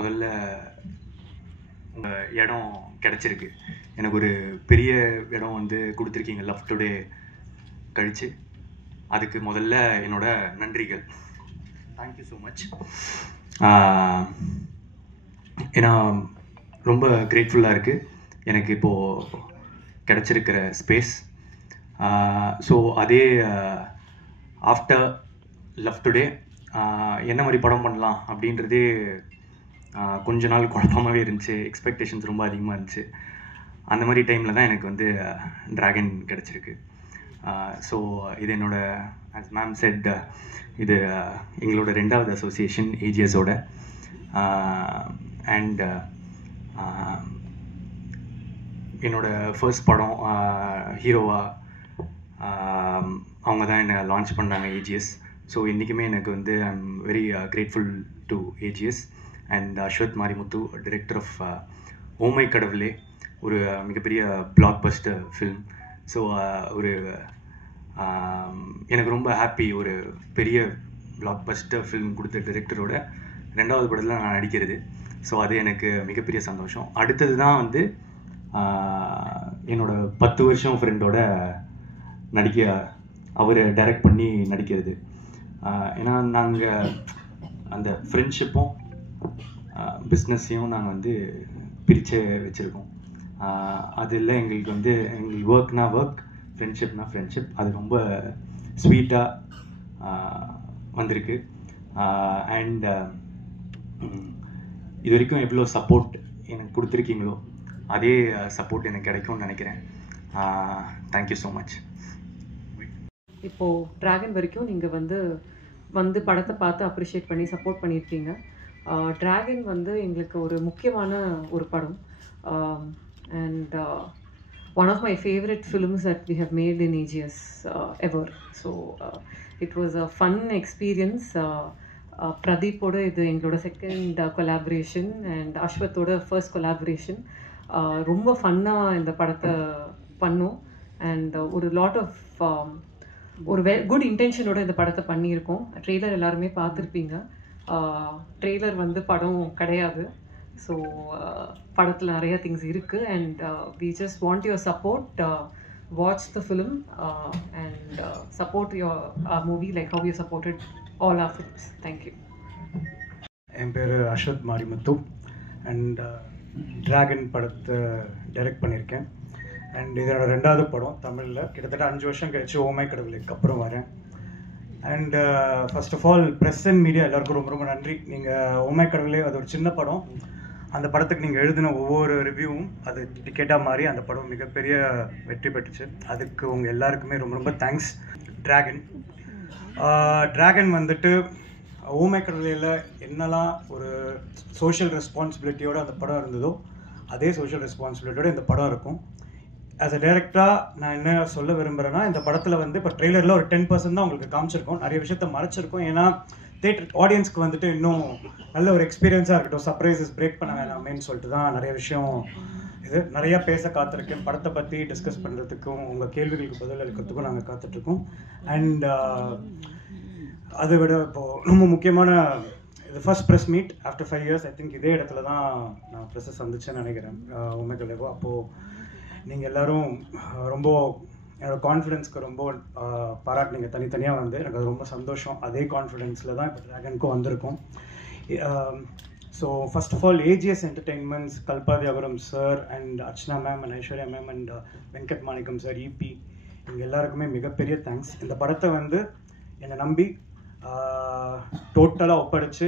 முதல்ல உங்கள் இடம் கிடச்சிருக்கு. எனக்கு ஒரு பெரிய இடம் வந்து கொடுத்துருக்கீங்க லவ் டுடே கழித்து. அதுக்கு முதல்ல என்னோட நன்றிகள். Thank you so much. ஏன்னா ரொம்ப கிரேட்ஃபுல்லாக இருக்குது எனக்கு இப்போது கிடச்சிருக்கிற ஸ்பேஸ். ஸோ அதே ஆஃப்டர் லவ் டுடே என்ன மாதிரி படம் பண்ணலாம் அப்படின்றதே கொஞ்ச நாள் குழப்பமாகவே இருந்துச்சு. எக்ஸ்பெக்டேஷன்ஸ் ரொம்ப அதிகமாக இருந்துச்சு. அந்த மாதிரி டைமில் தான் எனக்கு வந்து ட்ராகன் கிடச்சிருக்கு. ஸோ இது என்னோட, ஆஸ் மேம் செட், இது எங்களோட 2வது அசோசியேஷன் ஏஜிஎஸோட. அண்ட் என்னோட ஃபர்ஸ்ட் படம் ஹீரோவாக அவங்க தான் என்னை லான்ச் பண்ணாங்க ஏஜிஎஸ். ஸோ இன்றைக்குமே எனக்கு வந்து I am very grateful to AGS and Ashwath Marimuthu, director of oh my Kadavule, ஒரு மிகப்பெரிய பிளாக் பஸ்டர் ஃபில்ம். ஸோ ஒரு எனக்கு ரொம்ப ஹாப்பி, ஒரு பெரிய பிளாக் பஸ்டர் ஃபில்ம் கொடுத்த டைரக்டரோட 2வது படத்தில் நான் நடிக்கிறது. ஸோ அது எனக்கு மிகப்பெரிய சந்தோஷம். அடுத்தது தான் வந்து என்னோட 10 வருஷம் ஃப்ரெண்டோட நடிக்க, அவர் டைரக்ட் பண்ணி நடிக்கிறது. ஏன்னா நாங்கள் அந்த ஃப்ரெண்ட்ஷிப்பும் பிஸ்னஸையும் நாங்கள் வந்து பிரித்து வச்சுருக்கோம். அது இல்லை எங்களுக்கு வந்து எங்களுக்கு ஒர்க்னா ஒர்க், ஃப்ரெண்ட்ஷிப்னா ஃப்ரெண்ட்ஷிப். அது ரொம்ப ஸ்வீட்டாக வந்திருக்கு. அண்ட் இது வரைக்கும் எவ்வளோ சப்போர்ட் எனக்கு கொடுத்துருக்கீங்களோ அதே சப்போர்ட் எனக்கு கிடைக்கும்னு நினைக்கிறேன். Thank you so much. இப்போது ட்ராகன் வரைக்கும் நீங்கள் வந்து படத்தை பார்த்து அப்ரிஷியேட் பண்ணி சப்போர்ட் பண்ணியிருக்கீங்க. ட்ராகன் வந்து எங்களுக்கு ஒரு முக்கியமான ஒரு படம். And one of my favorite films that we have made in AGS ever. So it was a fun experience. Pradeep oda idu engaloda second collaboration and Ashwath oda first collaboration. Romba fun-a indha padatha pannom and ஒரு lot of ஒரு good இன்டென்ஷனோட இந்த படத்தை பண்ணியிருக்கோம். Trailer எல்லாருமே பார்த்துருப்பீங்க. Trailer வந்து படம் கிடையாது. ஸோ படத்தில் நிறைய திங்ஸ் இருக்குது. And we just want your support. Watch the film and support your movie like how you supported all our films. Thank you. என் பேர் அஸ்வத் மாரிமுத்து அண்ட் ட்ராகன் படத்தை டைரக்ட் பண்ணியிருக்கேன். அண்ட் இதோட 2வது படம் தமிழில். கிட்டத்தட்ட 5 வருஷம் கழிச்சு ஓ மை கடவுளுக்கு அப்புறம் வரேன். And first of all press and media எல்லாருக்கும் ரொம்ப ரொம்ப நன்றி. நீங்கள் ஓ மை கடவுளே அது ஒரு சின்ன படம், அந்த படத்துக்கு நீங்கள் எழுதின ஒவ்வொரு ரிவ்யூவும் அது டிக்கெட்டாக மாறி அந்த படம் மிகப்பெரிய வெற்றி பெற்றுச்சு. அதுக்கு உங்கள் எல்லாருக்குமே ரொம்ப ரொம்ப தேங்க்ஸ். ட்ராகன் வந்துட்டு ஓ மை கடவுளையில் என்னெல்லாம் ஒரு சோஷியல் ரெஸ்பான்சிபிலிட்டியோடு அந்த படம் இருந்ததோ அதே சோஷியல் ரெஸ்பான்சிபிலிட்டியோட இந்த படம் இருக்கும். ஆஸ் அ டைரக்டராக நான் என்ன சொல்ல விரும்புகிறேன்னா, இந்த படத்தில் வந்து இப்போ ட்ரெய்லரில் ஒரு 10% தான் உங்களுக்கு காமிச்சிருக்கோம். நிறைய விஷயத்த மறைச்சிருக்கோம். ஏன்னா தேட்டர் ஆடியன்ஸ்க்கு வந்துட்டு இன்னும் நல்ல ஒரு எக்ஸ்பீரியன்ஸாக இருக்கட்டும், சர்ப்ரைசஸ் பிரேக் பண்ண வேணாமேன்னு சொல்லிட்டு தான் நிறைய விஷயம் இது நிறையா பேச காத்திருக்கேன். படத்தை பற்றி டிஸ்கஸ் பண்ணுறதுக்கும் உங்கள் கேள்விகளுக்கு பதில் அளிக்கிறதுக்கும் நாங்கள் காத்துட்ருக்கோம். அண்ட் அதை விட இப்போது ரொம்ப முக்கியமான இது first press meet after 5 years. I think இதே இடத்துல தான் நான் ப்ரெஸ்ஸை சந்திச்சேன்னு நினைக்கிறேன் உண்மைக்குள்ளேவோ. அப்போது நீங்கள் எல்லோரும் ரொம்ப என்னோடய கான்ஃபிடென்ஸ்க்கு ரொம்ப பாராட்டினீங்க தனித்தனியாக வந்து. எனக்கு அது ரொம்ப சந்தோஷம். அதே கான்ஃபிடென்ஸில் தான் இப்போ ட்ராகனுக்கும் வந்திருக்கோம். So first of all AGS entertainments, கல்பாதியாபுரம் sir and Archana ma'am and Aishwarya ma'am and Venkat Manickam sir, EP, இவங்க எல்லாருக்குமே மிகப்பெரிய தேங்க்ஸ். இந்த படத்தை வந்து என்னை நம்பி டோட்டலாக ஒப்படைச்சு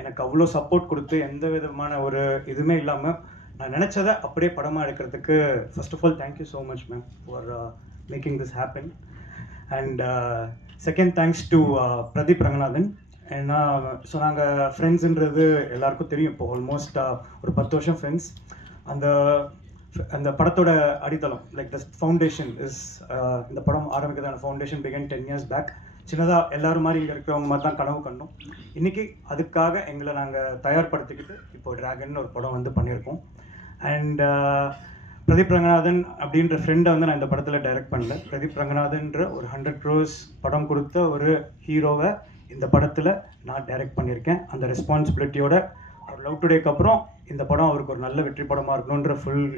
எனக்கு அவ்வளோ சப்போர்ட் கொடுத்து எந்த விதமான ஒரு இதுவுமே இல்லாமல் நான் நினச்சதை அப்படியே படமாக எடுக்கிறதுக்கு first of all thank you so much ma'am for making this happen. And second thanks to Pradeep Ranganathan. ஏன்னா ஸோ நாங்கள் ஃப்ரெண்ட்ஸுன்றது எல்லாருக்கும் தெரியும். இப்போ ஆல்மோஸ்ட் ஒரு 10 வருஷம் ஃப்ரெண்ட்ஸ். அந்த படத்தோட அடித்தளம் லைக் த ஃபவுண்டேஷன் இஸ் இந்த படம் ஆரம்பிக்கிறதான ஃபவுண்டேஷன் பிகன் 10 years பேக். சின்னதாக எல்லோரும் மாதிரி இங்கே இருக்கிறவங்க மாதிரி தான் கனவு கண்டோம். இன்றைக்கி அதுக்காக எங்களை நாங்கள் தயார்படுத்திக்கிட்டு இப்போ ட்ராகன் ஒரு படம் வந்து பண்ணியிருக்கோம். அண்ட் பிரதீப் ரங்கநாதன் அப்படின்ற ஃப்ரெண்டை வந்து நான் இந்த படத்தில் டைரக்ட் பண்ணல. பிரதீப் ரங்கநாதன்ற ஒரு 100 crores படம் கொடுத்த ஒரு ஹீரோவை இந்த படத்தில் நான் டைரக்ட் பண்ணியிருக்கேன். அந்த ரெஸ்பான்சிபிலிட்டியோட லவ் டுடேக்கு அப்புறம் இந்த படம் அவருக்கு ஒரு நல்ல வெற்றி படமாக இருக்கணுன்ற ஃபுல்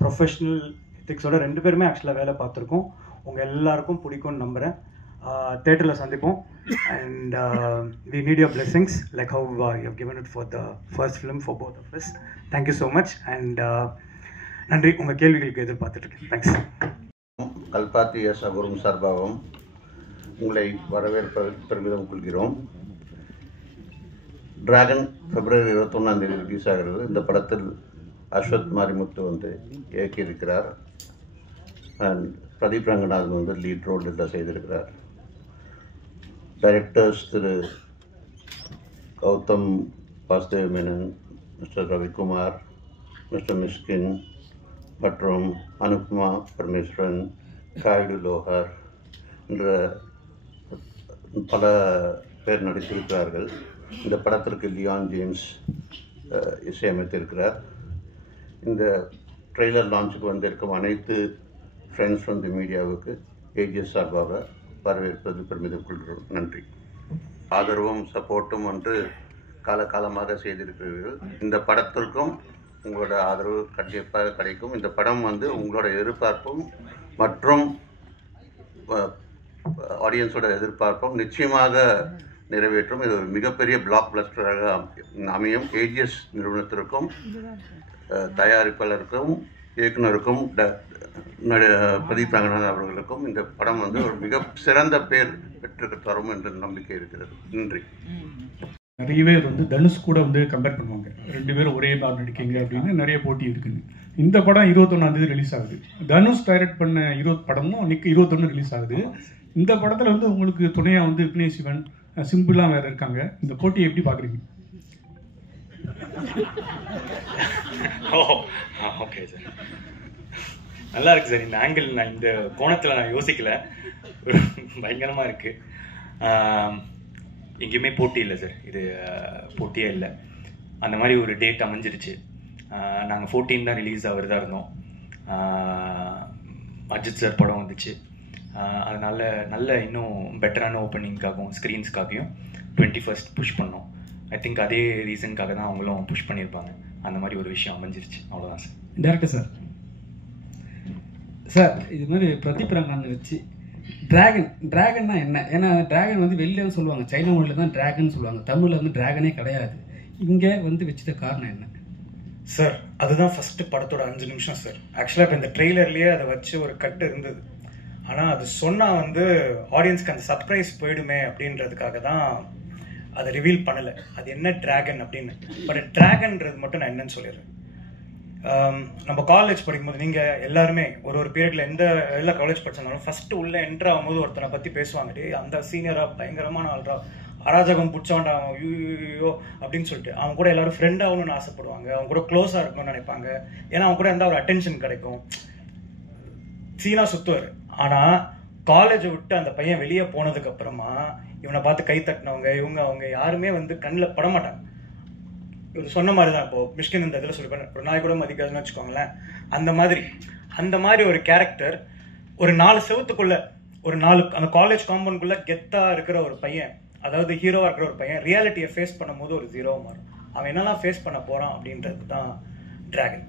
ப்ரொஃபஷ்னல் எத்திக்ஸோட 2 பேருமே ஆக்சுவலாக வேலை பார்த்துருக்கோம். உங்கள் எல்லாருக்கும் பிடிக்கும்னு நம்புகிறேன். தேட்டரில் சந்திப்போம். And we need your blessings like how you have given it for the first film for both of us. Thank you so much. And நன்றி. உங்கள் கேள்விகளுக்கு எதிர்பார்த்துட்ருக்கேன். தேங்க்ஸ். கல்பாத்திய சகோதரம் சார்பாகவும் உங்களை வரவேற்பதில் பெருமிதம் கொள்கிறோம். டிராகன் February 21 ரிலீஸ் ஆகிறது. இந்த படத்தில் அஸ்வத் மாரிமுத்து வந்து இயக்கியிருக்கிறார். அண்ட் பிரதீப் ரங்கநாதன் வந்து லீட் ரோல் இதில் செய்திருக்கிறார். டைரக்டர்ஸ் திரு கௌதம் வாசுதேவ் மேனன், மிஸ்டர் ரவிக்குமார், மிஸ்டர் மிஸ்கின் மற்றும் அனுப்மா பரமேஸ்வரன், காய்டு லோஹார் என்ற பல பேர் நடித்திருக்கிறார்கள். இந்த படத்திற்கு லியான் ஜேம்ஸ் இசையமைத்திருக்கிறார். இந்த ட்ரெய்லர் லான்ச்சுக்கு வந்திருக்கும் அனைத்து ஃப்ரெண்ட்ஸ் ஃப்ரம் தி மீடியாவுக்கு ஏஜிஎஸ் சார்பாக வரவேற்பது பெருமிதம் கொள்கிறோம். நன்றி. ஆதரவும் சப்போர்ட்டும் வந்து காலகாலமாக செய்திருக்கிறீர்கள். இந்த படத்திற்கும் உங்களோட ஆதரவு கண்டிப்பாக கிடைக்கும். இந்த படம் வந்து உங்களோட எதிர்பார்ப்பும் மற்றும் ஆடியன்ஸோட எதிர்பார்ப்பும் நிச்சயமாக நிறைவேற்றும். இது ஒரு மிகப்பெரிய பிளாக் பஸ்டராக அமையும். ஏஜிஎஸ் நிறுவனத்திற்கும் தயாரிப்பாளருக்கும் இயக்குனருக்கும் பிரதீப் ரங்கநாதன் அவர்களுக்கும் இந்த படம் வந்து ஒரு மிக சிறந்த பேர் பெற்று தரும் என்ற நம்பிக்கை இருக்கிறது. நன்றி. நிறைய பேர் வந்து தனுஷ் கூட வந்து கம்பேர் பண்ணுவாங்க, 2 பேரும் ஒரே மாதிரி நடிக்கீங்க அப்படின்னு நிறைய போட்டி இருக்குன்னு. இந்த படம் 21 ரிலீஸ் ஆகுது. தனுஷ் டைரக்ட் பண்ண 20 படமும் இன்னைக்கு 21 ரிலீஸ் ஆகுது. இந்த படத்தில் வந்து உங்களுக்கு துணையாக வந்து விக்னேஷ் சிவன், சிம்பிளாக வேறு இருக்காங்க. இந்த போட்டியை எப்படி பார்க்குறீங்க? ஓகே சார், நல்லா இருக்கு சார். இந்த ஆங்கிள் நான் இந்த கோணத்தில் நான் யோசிக்கல, பயங்கரமாக இருக்கு. எங்கேயுமே போட்டி இல்லை சார், இது போட்டியே இல்லை. அந்த மாதிரி ஒரு டேட் அமைஞ்சிருச்சு. நாங்கள் 14 தான் ரிலீஸ் ஆகிறதா இருந்தோம். அஜித் சார் படம் வந்துச்சு. அதனால் நல்ல இன்னும் பெட்டரான ஓப்பனிங்காகவும் ஸ்க்ரீன்ஸ்க்காகவும் 21st புஷ் பண்ணோம். ஐ திங்க் அதே ரீசனுக்காக தான் அவங்களும் புஷ் பண்ணியிருப்பாங்க. அந்த மாதிரி ஒரு விஷயம் அமைஞ்சிருச்சு. அவ்வளோதான் சார். டேரக்டர் சார் இது மாதிரி பிரதீப் ரங்கநாதன் வச்சு ட்ராகன்னா என்ன? ஏன்னா ட்ராகன் வந்து வெளியில சொல்லுவாங்க, சைனா மொழியில் தான் ட்ராகன் சொல்லுவாங்க, தமிழில் வந்து ட்ராகனே கிடையாது. இங்கே வந்து வச்சுட்ட காரணம் என்ன சார்? அதுதான் ஃபஸ்ட்டு படத்தோட 5 நிமிஷம் சார். ஆக்சுவலாக இப்போ இந்த ட்ரெய்லர்லேயே அதை வச்சு ஒரு கட்டு இருந்தது. ஆனால் அது சொன்னால் வந்து ஆடியன்ஸ்க்கு அந்த சர்ப்ரைஸ் போயிடுமே அப்படின்றதுக்காக தான் அதை ரிவீல் பண்ணலை. அது என்ன ட்ராகன் அப்படின்னு. பட் ட்ராகன்றது மட்டும் நான் என்னன்னு சொல்லிடுறேன். நம்ம காலேஜ் படிக்கும்போது நீங்கள் எல்லாருமே ஒரு பீரியடில் எல்லா காலேஜ் படிச்சிருந்தாலும் ஃபஸ்ட்டு உள்ளே என்ட்ரு ஆகும்போது ஒருத்தனை பற்றி பேசுவாங்க, டே அந்த சீனியராக பயங்கரமான ஆள்ரா, அராஜகம் பிடிச்சவன்டா அவன், ஐயோ அப்படின்னு சொல்லிட்டு அவங்க கூட எல்லாரும் ஃப்ரெண்ட் ஆகணும்னு ஆசைப்படுவாங்க, அவங்க கூட க்ளோஸாக இருக்கணும்னு நினைப்பாங்க. ஏன்னா அவங்க கூட இருந்தால் ஒரு அட்டென்ஷன் கிடைக்கும். சீனாக சுற்றுவார். ஆனால் காலேஜை விட்டு அந்த பையன் வெளியே போனதுக்கு அப்புறமா இவனை பார்த்து கை தட்டினவங்க அவங்க யாருமே வந்து கண்ணில் படமாட்டாங்க. இவர் சொன்ன மாதிரி தான். இப்போது மிஷ்கின் இந்த இதில் சொல்லிப்பேன், ஒரு நாய் கூட மதிக்காதுன்னு வச்சுக்கோங்களேன். அந்த மாதிரி ஒரு கேரக்டர் ஒரு 4 செவத்துக்குள்ள ஒரு 4 அந்த காலேஜ் காம்பவுண்டுக்குள்ளே கெத்தாக இருக்கிற ஒரு பையன், அதாவது ஹீரோவாக இருக்கிற ஒரு பையன் ரியாலிட்டியை ஃபேஸ் பண்ணும்போது ஒரு ஜீரோவாக மாறும். அவன் என்னெல்லாம் ஃபேஸ் பண்ண போகிறான் அப்படின்றது தான் ட்ராகன்.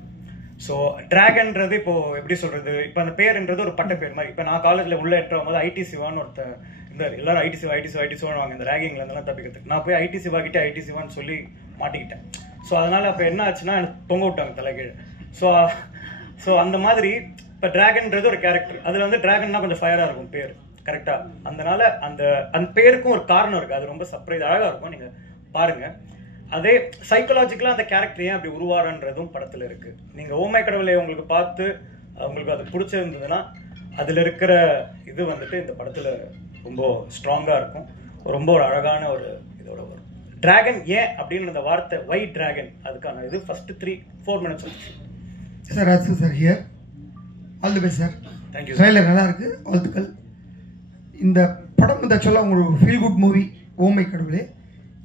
ஸோ ட்ராகன்றது இப்போது எப்படி சொல்கிறது, இப்போ அந்த பேருன்றது ஒரு பட்ட பேர் மாதிரி. இப்போ நான் காலேஜில் உள்ளே எட்டும்போது ஐடி சிவான்னு ஒருத்தர் இருந்தார். எல்லாரும் ஐடி சிவான்னு வாங்க இந்த ரேகிங்கில் இருந்தெல்லாம் தப்பிக்கிறதுக்கு. நான் போய் ஐடி சிவாக்கிட்டே ஐடி சிவான்னு சொல்லி மாட்டிக்கிட்டேன். ஸோ அதனால் அப்போ என்ன ஆச்சுன்னா எனக்கு தொங்க விட்டாங்க தலைகீழ். ஸோ அந்த மாதிரி இப்போ ட்ராகன்றது ஒரு கேரக்டர். அதில் வந்து ட்ராகன்னா கொஞ்சம் ஃபயராக இருக்கும் பேர், கரெக்டாக. அதனால அந்த பேருக்கும் ஒரு காரணம் இருக்குது. அது ரொம்ப சர்ப்ரைஸ் அழகாக இருக்கும், நீங்கள் பாருங்கள். அதே சைக்கலாஜிக்கலாக அந்த கேரக்டர் ஏன் அப்படி உருவாரன்றதும் படத்தில் இருக்குது. நீங்கள் ஓமை கடவுளை உங்களுக்கு பார்த்து உங்களுக்கு அது பிடிச்சிருந்ததுன்னா அதில் இருக்கிற இது வந்துட்டு இந்த படத்தில் ரொம்ப ஸ்ட்ராங்காக இருக்கும். ரொம்ப ஒரு அழகான ஒரு இதோட வரும். டிராகன் ஏன் அப்படின்னு அந்த வார்த்தை வை டிராகன், அதுக்கான இது ஃபஸ்ட்டு 3-4 மினிட்ஸ் ஆச்சு சார். அது sir here all the best sir. Thank you. Trailer நல்லா இருக்கு, வாழ்த்துக்கள். இந்த படம் வந்து ஆக்சுவலாக உங்களுக்கு ஃபீல் குட் மூவி ஓமை கடவுளே.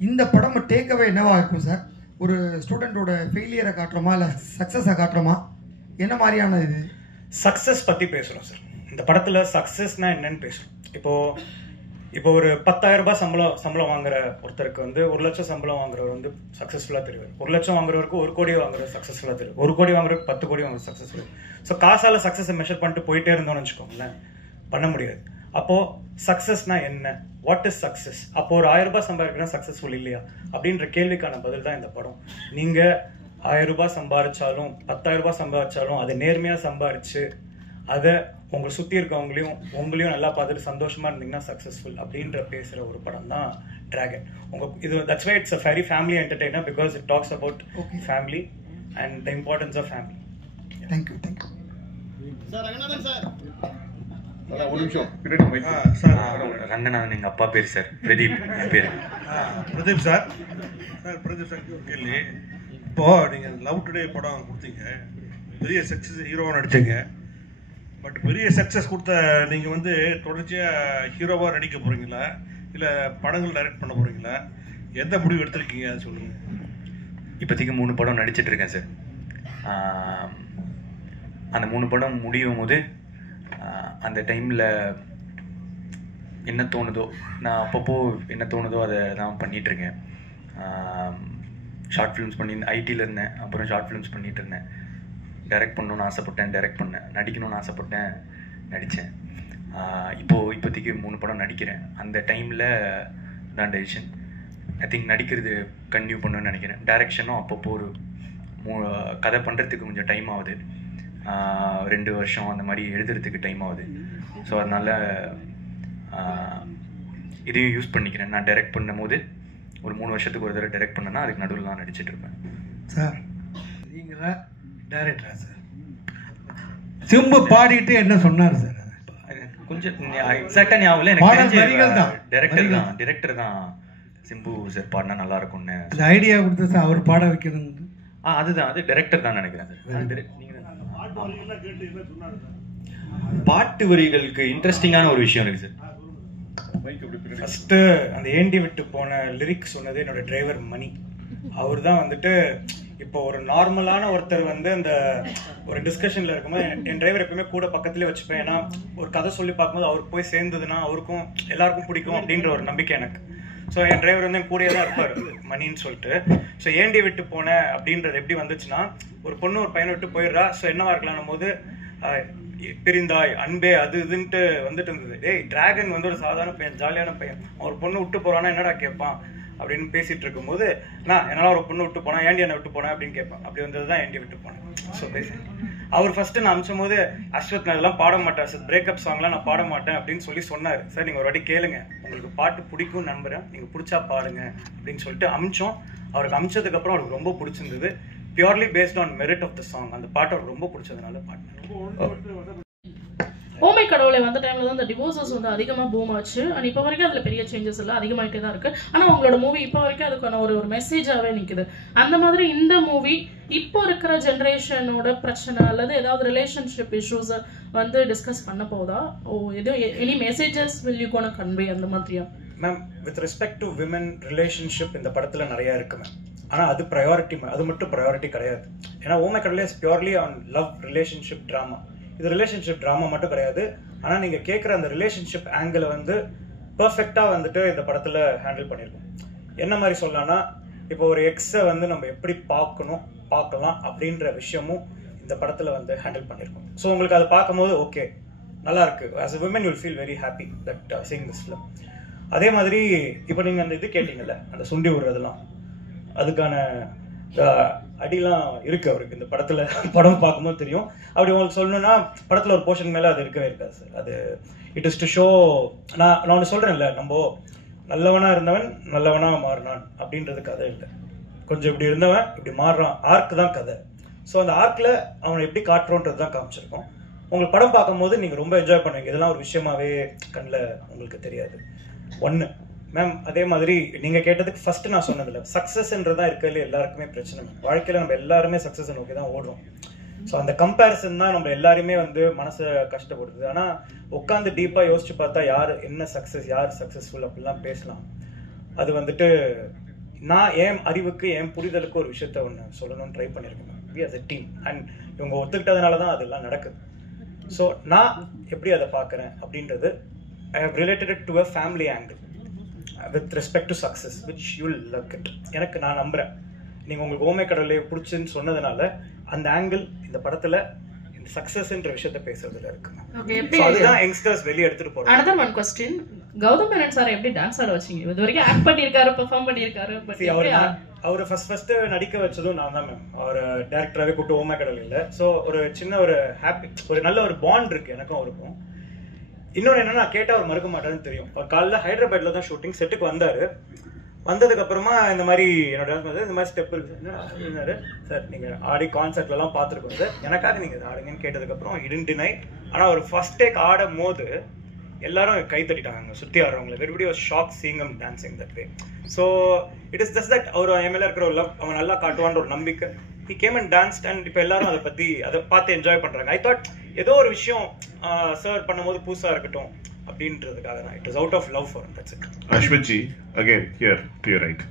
இந்த படம் டேக்அவே என்னவா இருக்கும் சார்? ஒரு ஸ்டூடெண்ட்டோட ஃபெயிலியரை காட்டுறோமா இல்லை சக்ஸஸை காட்டுறோமா? என்ன மாதிரியான இது? சக்ஸஸ் பற்றி பேசுகிறோம் சார். இந்த படத்தில் சக்ஸஸ்னால் என்னன்னு பேசுகிறோம். இப்போது இப்போ ஒரு 10,000 ரூபாய் சம்பளம் வாங்குற ஒருத்தருக்கு வந்து 1 லட்சம் சம்பளம் வாங்குறவர் வந்து சக்ஸஸ்ஃபுல்லாக தெரிவார். 1 லட்சம் வாங்குறவருக்கு 1 கோடி வாங்குறது சக்ஸஸ்ஃபுல்லாக தெரியும். 1 கோடி வாங்குறதுக்கு 10 கோடி வாங்குறது சக்ஸஸ்ஃபுல். ஸோ காசால சக்ஸஸை மெஷர் பண்ணிட்டு போயிட்டே இருந்தோம்னு வச்சுக்கோங்களேன், பண்ண முடியாது. அப்போ சக்ஸஸ்னா என்ன, வாட் இஸ் சக்ஸஸ்? அப்போ ஒரு 1000 ரூபாய் சம்பாதிக்கிறா சக்ஸஸ்ஃபுல் இல்லையா அப்படின்ற கேள்விக்கான பதில் தான் இந்த படம். நீங்க 1000 ரூபாய் சம்பாதிச்சாலும் 10,000 ரூபாய் சம்பாதிச்சாலும் அதை நேர்மையா சம்பாதிச்சு அதை உங்களை சுற்றி இருக்கவங்களையும் நல்லா பார்த்துட்டு சந்தோஷமா இருந்தீங்கன்னா சக்ஸஸ்ஃபுல் அப்படின்ற பேசுகிற ஒரு படம் தான் டிராகன். இது that's why it's a very family entertainer because it talks about family and the importance of family. Thank you thank you sir. Ranganathan sir, ஒரு நிமிஷம். ரங்கநாதன் எங்கள் அப்பா பேர் சார், பிரதீப் பேர். பிரதீப் சார். பிரதீப் சார் ஒரு கேள்வி. இப்போ நீங்கள் லவ் டுடே படம் கொடுத்தீங்க, பெரிய சக்ஸஸ் ஹீரோவாக நடிச்சீங்க. பட் பெரிய சக்ஸஸ் கொடுத்த நீங்கள் வந்து தொடர்ச்சியாக ஹீரோவாக நடிக்க போகிறீங்களா இல்லை படங்கள் டைரக்ட் பண்ண போகிறீங்களா? எந்த முடிவு எடுத்திருக்கீங்க அது சொல்லுங்கள். இப்போதைக்கு 3 படம் நடிச்சிட்டு இருக்கேன் சார். அந்த 3 படம் முடியும் போது அந்த டைமில் என்ன தோணுதோ, நான் அப்பப்போ என்ன தோணுதோ அதை தான் பண்ணிகிட்ருக்கேன். ஷார்ட் ஃபிலிம்ஸ் பண்ணி ஐடியில் இருந்தேன், அப்புறம் ஷார்ட் ஃபிலிம்ஸ் பண்ணிகிட்டு இருந்தேன். டைரக்ட் பண்ணணுன்னு ஆசைப்பட்டேன், டைரக்ட் பண்ணேன். நடிக்கணும்னு ஆசைப்பட்டேன், நடித்தேன். இப்போதைக்கு 3 படம் நடிக்கிறேன். அந்த டைமில் தான் டெசிஷன். ஐ திங்க் நடிக்கிறது கன்டினியூ பண்ணணும்னு நினைக்கிறேன். டைரக்ஷனும் அப்பப்போ ஒரு கதை பண்ணுறதுக்கு கொஞ்சம் டைம் ஆகுது, 2 வருஷம் அந்த மாதிரி எழுதுறதுக்கு டைம் ஆகுது. ஸோ அதனால் இதையும் யூஸ் பண்ணிக்கிறேன். நான் டைரக்ட் பண்ணும் போது ஒரு 3 வருஷத்துக்கு ஒரு தடவை டைரக்ட் பண்ணேன்னா அதுக்கு நடுவில் நான் நடிச்சிட்டு இருப்பேன். சார் நீங்களா டைரக்டரா சார்? சிம்பு பாடிட்டு என்ன சொன்னார் சார்? கொஞ்சம் எக்ஸாக்டாக ஞாபகம் இல்லை எனக்கு. டைரக்டர் தான் சிம்பு சார் பாடினா நல்லா இருக்கும்னு ஐடியா கொடுத்த சார், அவர் பாட வைக்கணும். அதுதான், அது டைரக்டர் தான் நினைக்கிறேன் சார். பாட்டு வரிகளுக்கு இன்ட்ரெஸ்டிங்கான ஒரு விஷயம் இருக்கு சார். ஃபர்ஸ்ட் அந்த ஏண்டி விட்டு போன லிரிக்ஸ் சொன்னது என்னோட டிரைவர் மணி. அவர் தான் வந்துட்டு இப்போ ஒரு நார்மலான ஒருத்தர் வந்து அந்த ஒரு டிஸ்கஷன்ல இருக்கும்போது என் டிரைவர் எப்பவுமே கூட பக்கத்துலேயே வச்சுப்பேன். ஏன்னா ஒரு கதை சொல்லி பார்க்கும்போது அவருக்கு போய் சேர்ந்ததுன்னா அவருக்கும் எல்லாருக்கும் பிடிக்கும் அப்படின்ற ஒரு நம்பிக்கை எனக்கு. ஸோ என் டிரைவர் வந்து என் கூடயே தான் இருப்பார் மணின்னு சொல்லிட்டு. ஸோ ஏண்டி விட்டு போன அப்படின்றது எப்படி வந்துச்சுன்னா, ஒரு பொண்ணு ஒரு பையனை விட்டு போயிடுறா. ஸோ என்னவா இருக்கலாம்னும் போது பிரிந்தாய் அன்பே அது இதுன்ட்டு வந்துட்டு இருந்தது. டிராகன் வந்து ஒரு சாதாரண பையன், ஜாலியான பையன். ஒரு பொண்ணு விட்டு போறான்னா என்னடா கேட்பான் அப்படின்னு பேசிட்டு இருக்கும்போது, நான் என்னால் ஒரு பொண்ணு விட்டு போனா ஏண்டி என்ன விட்டு போனேன் அப்படின்னு கேட்பான். அப்படி வந்தது தான் ஏண்டி விட்டு போனேன். ஸோ பேசுறேன். அவர் ஃபர்ஸ்ட் நான் அமிச்சும் போது, அஸ்வத் நான் இதெல்லாம் பாட மாட்டேன் சார், பிரேக்கப் சாங்லாம் நான் பாட மாட்டேன் அப்படின்னு சொல்லி சொன்னார். சார் நீங்கள் ஒரு வாட்டி கேளுங்க, உங்களுக்கு பாட்டு பிடிக்கும் நம்புறேன், நீங்கள் பிடிச்சா பாடுங்க அப்படின்னு சொல்லிட்டு அமிச்சோம். அவருக்கு அமிச்சதுக்கு அப்புறம் அவருக்கு ரொம்ப பிடிச்சிருந்தது. Purely based on merit of the song. அந்த பாட்டு அவருக்கு ரொம்ப பிடிச்சதுனால பாட்டு. ஓமை கடவுளை வந்த டைம்ல தான் இந்த டிவோர்ஸஸ் வந்து அதிகமாக பூம் ஆச்சு. அண்ட் இப்போ வரைக்கும் அதில் பெரிய சேஞ்சஸ் இல்லை, அதிகமாகிட்டே தான் இருக்கு. ஆனால் உங்களோட மூவி இப்போ வரைக்கும் அதுக்கான ஒரு மெசேஜாகவே நிற்குது. அந்த மாதிரி இந்த மூவி இப்போ இருக்கிற ஜென்ரேஷனோட பிரச்சனை அல்லது ஏதாவது ரிலேஷன்ஷிப் இஷ்யூஸை வந்து டிஸ்கஸ் பண்ண போதா? எதுவும் any messages will you gonna convey அந்த மாதிரியா? Ma'am, with respect to women relationship இந்த படத்தில் நிறையா இருக்கு மேம். ஆனால் அது ப்ரையாரிட்டி, அது மட்டும் ப்ரையாரிட்டி கிடையாது. ஏன்னா ஓமை கடவுளே is purely on love relationship drama. இது ரிலேஷன்ஷிப் ட்ராமா மட்டும் கிடையாது. ஆனால் நீங்கள் கேட்குற அந்த ரிலேஷன்ஷிப் ஆங்கிளை வந்து பர்ஃபெக்டாக வந்துட்டு இந்த படத்தில் ஹேண்டில் பண்ணியிருக்கோம். என்ன மாதிரி சொல்லலாம்னா, இப்போ ஒரு எக்ஸை வந்து நம்ம எப்படி பார்க்கலாம் அப்படின்ற விஷயமும் இந்த படத்தில் வந்து ஹேண்டில் பண்ணியிருக்கோம். ஸோ உங்களுக்கு அதை பார்க்கும்போது ஓகே நல்லா இருக்கு. As a women you will feel very happy that seeing this film. அதே மாதிரி இப்போ நீங்கள் அந்த இது கேட்டீங்கல்ல, அந்த சுண்டி விடுறதெல்லாம், அதுக்கான அடிலாம் இருக்கு அவருக்கு இந்த படத்துல. படம் பார்க்கும்போது தெரியும். அப்படி உங்களுக்கு சொல்லணும்னா படத்துல ஒரு போர்ஷன் மேல அது இருக்கவே இருக்காது சார். அது இட் இஸ் டு ஷோ. நான் ஒன்று சொல்றேன்ல, நம்ம நல்லவனா இருந்தவன் நல்லவனா மாறினான் அப்படின்றது கதை இல்லை. கொஞ்சம் இப்படி இருந்தவன் இப்படி மாறுறான், ஆர்க் தான் கதை. ஸோ அந்த ஆர்க்ல அவனை எப்படி காட்டுறோன்றது தான் காமிச்சிருக்கோம். உங்களுக்கு படம் பார்க்கும்போது நீங்க ரொம்ப என்ஜாய் பண்ணுவீங்க. இதெல்லாம் ஒரு விஷயமாவே கண்ணில் உங்களுக்கு தெரியாது. ஒன்று மேம், அதே மாதிரி நீங்க கேட்டதுக்கு ஃபர்ஸ்ட் நான் சொன்னதில்ல, சக்சஸ்ன்றதான் இருக்கிறதுல எல்லாருக்குமே பிரச்சனை. வாழ்க்கையில நம்ம எல்லாருமே சக்சஸ் நோக்கி தான் ஓடுறோம். ஸோ அந்த கம்பேரிசன் தான் நம்ம எல்லாருமே வந்து மனசை கஷ்டப்படுது. ஆனால் உட்காந்து டீப்பாக யோசிச்சு பார்த்தா யார் என்ன சக்ஸஸ், யார் சக்ஸஸ்ஃபுல் அப்படிலாம் பேசலாம். அது வந்துட்டு நான் என் அறிவுக்கு என் புரிதலுக்கு ஒரு விஷயத்த ஒன்று சொல்லணும்னு ட்ரை பண்ணியிருக்கேன். We as a team and இவங்க ஒத்துக்கிட்டதுனால தான் அதெல்லாம் நடக்குது. ஸோ நான் எப்படி அதை பார்க்குறேன் அப்படின்றது I have related it to a family angle with respect to success, which you will like it. எனக்கு நான் நம்புறேன் நீங்கள் உங்களுக்கு ஓமை கடவுளை பிடிச்சுன்னு சொன்னதுனால அந்த ஆங்கிள் இந்த படத்தில் இந்த சக்ஸஸ்ன்ற விஷயத்த பேசுறதுல இருக்குங்க. அதுதான் யங்ஸ்டர்ஸ் வெளியே எடுத்துட்டு போறாங்க. another one question, Gautham Menon sir எப்படி டான்ஸ் ஆட வச்சீங்க? இது வரைக்கும் ஆக்ட் பண்ணியிருக்காரு, பெர்ஃபார்ம் பண்ணியிருக்காரு, பட் அவர் ஃபர்ஸ்ட் நடிக்க வச்சதும் நான் தான் மேம். அவர் டேரக்டராகவே கூப்பிட்டு ஓமை கடவுள் இல்லை. ஸோ ஒரு சின்ன ஒரு ஹாப்பி, ஒரு நல்ல ஒரு பாண்ட் இருக்கு எனக்கும் அவருக்கும். இன்னொன்று என்னன்னா, கேட்டால் அவர் மறுக்க மாட்டாருன்னு தெரியும். அவர் காலைல ஹைதராபாத்ல தான் ஷூட்டிங், செட்டுக்கு வந்ததுக்கு அப்புறமா இந்த மாதிரி என்னோட டான்ஸ் இந்த மாதிரி ஸ்டெப் இருக்கு சார், நீங்கள் ஆடி கான்சர்ட்லாம் பார்த்துருக்கோம் சார், எனக்காக நீங்கள் ஆடுங்கன்னு கேட்டதுக்கப்புறம் இடன் டினை. ஆனால் அவர் ஃபர்ஸ்ட் டேக் ஆடும் போது எல்லாரும் கை தட்டிட்டாங்க சுற்றி ஆடுறவங்களை. everybody was shocked seeing him dancing that way. So it is just that அவர் என் மேலே இருக்கிற ஒரு லவ், அவன் நல்லா காட்டுவான்ற ஒரு நம்பிக்கை. he came and danced and இப்போ எல்லாரும் அதை பார்த்து என்ஜாய் பண்ணுறாங்க. I thought ஏதோ ஒரு விஷயம் சார் பண்ணும்போது புதுசாக இருக்கட்டும் அப்படின்றதுக்காக தான். It was out of love for him, that's it. Ashwit ji, again here to your right.